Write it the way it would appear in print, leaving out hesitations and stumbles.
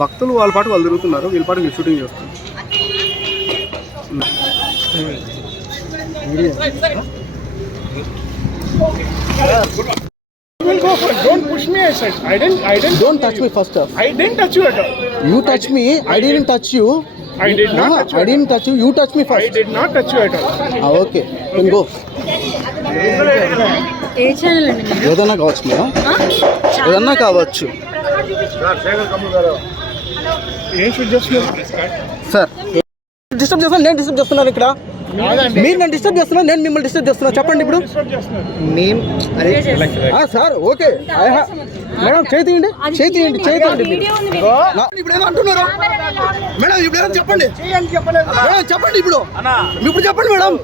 భక్తులు వాళ్ళ పాటు వాళ్ళు తిరుగుతున్నారు, వీళ్ళ పాటు మీరు షూటింగ్ చేస్తున్నారు. Will go for it. Don't push me, I said. I didn't. Don't touch me first. I didn't touch you at all. You touch me. I didn't touch you. I did not touch you. I didn't touch you. You touch me first. I did not touch you at all. Okay. Then go. A channel అండి? ఏదన్నా కావచ్చు madam, ఏదన్నా కావచ్చు. ఏం shoot చేస్తున్నారు sir? Disturb చేస్తాను, నేను disturb చేస్తున్నాను ఇక్కడ. మీరు నన్ను డిస్టర్బ్ చేస్తున్నా, నేను మిమ్మల్ని డిస్టర్బ్ చేస్తున్నా. చెప్పండి ఇప్పుడు. మేము సార్ ఓకే మేడం, చేతియండి చేతియండి చేతియండి. ఇప్పుడు ఏదో అంటున్నారు మేడం, ఇప్పుడు ఏదో చెప్పండి మేడం, చెప్పండి ఇప్పుడు చెప్పండి మేడం.